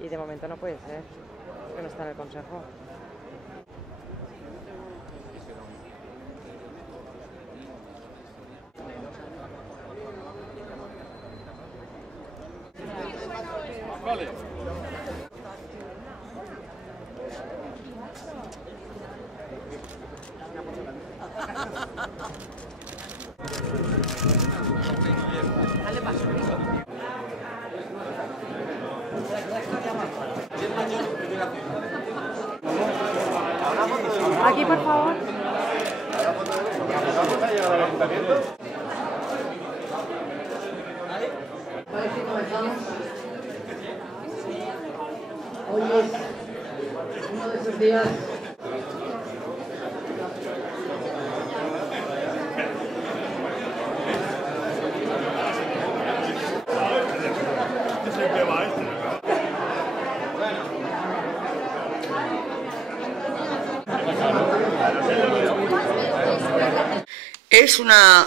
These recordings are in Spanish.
Y de momento no puede ser, porque no está en el Consejo. Vale. Aquí, por favor. Hoy es uno de esos días Es una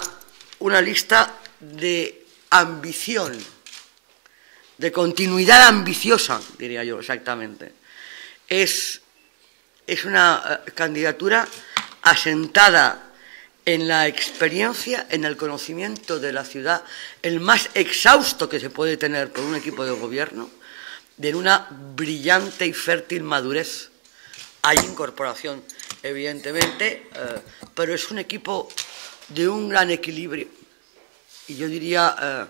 lista de ambición, de continuidad ambiciosa, diría yo exactamente. Es una candidatura asentada en la experiencia, en el conocimiento de la ciudad, el más exhausto que se puede tener por un equipo de gobierno, de una brillante y fértil madurez. Hay incorporación, evidentemente, pero es un equipo de un gran equilibrio. Y yo diría,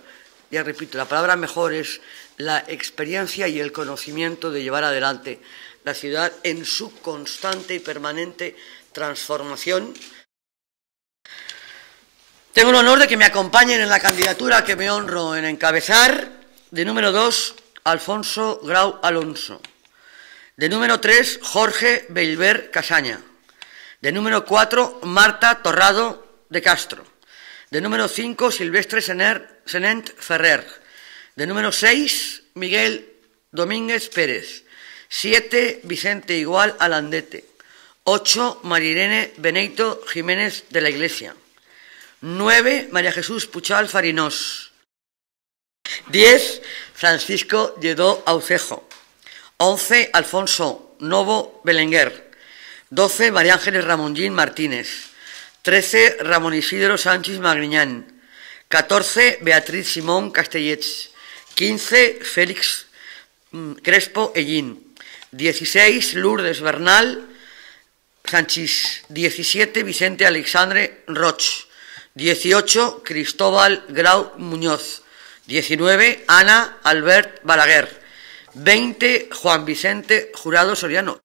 ya repito, la palabra mejor es la experiencia y el conocimiento de llevar adelante la ciudad en su constante y permanente transformación. Tengo el honor de que me acompañen en la candidatura que me honro en encabezar. De número 2, Alfonso Grau Alonso. De número 3, Jorge Bellver Casaña. De número 4, Marta Torrado de Castro. De número 5, Silvestre Senent Ferrer. De número 6, Miguel Domínguez Pérez. 7, Vicente Igual Alandete. 8, Marirene Beneito Jiménez de la Iglesia. 9, María Jesús Puchal Farinós. 10, Francisco Lledó Aucejo. 11, Alfonso Novo Belenguer. 12, María Ángeles Ramongín Martínez. 13, Ramón Isidro Sánchez Magriñán. 14, Beatriz Simón Castellets. 15, Félix Crespo Ellín. 16, Lourdes Bernal Sánchez. 17, Vicente Alexandre Roch. 18, Cristóbal Grau Muñoz. 19, Ana Albert Balaguer. 20, Juan Vicente Jurado Soriano.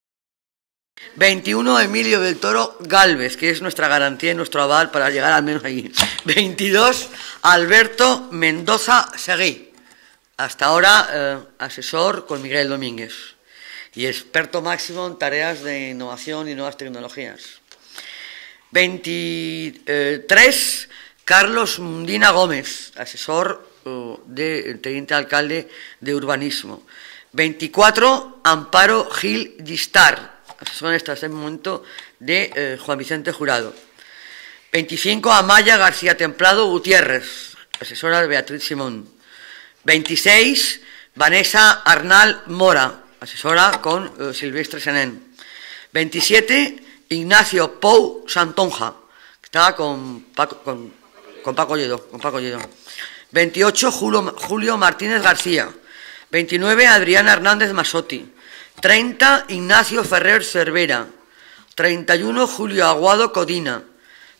21, Emilio del Toro Gálvez, que es nuestra garantía y nuestro aval para llegar al menos allí. 22, Alberto Mendoza Seguí, hasta ahora asesor con Miguel Domínguez y experto máximo en tareas de innovación y nuevas tecnologías. 23, Carlos Mundina Gómez, asesor del teniente alcalde de urbanismo. 24, Amparo Gil Gistar, asesora hasta ese momento de Juan Vicente Jurado. 25, Amaya García Templado Gutiérrez, asesora de Beatriz Simón. 26, Vanessa Arnal Mora, asesora con Silvestre Senén. 27, Ignacio Pou Santonja, que estaba con Paco Lledó. 28, Julio Martínez García. 29, Adriana Hernández Masotti. 30, Ignacio Ferrer Cervera. 31, Julio Aguado Codina.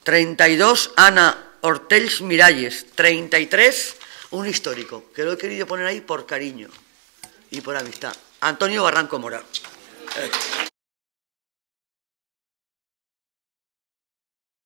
32, Ana Ortells Miralles. 33, un histórico, que lo he querido poner ahí por cariño y por amistad, Antonio Barranco Mora.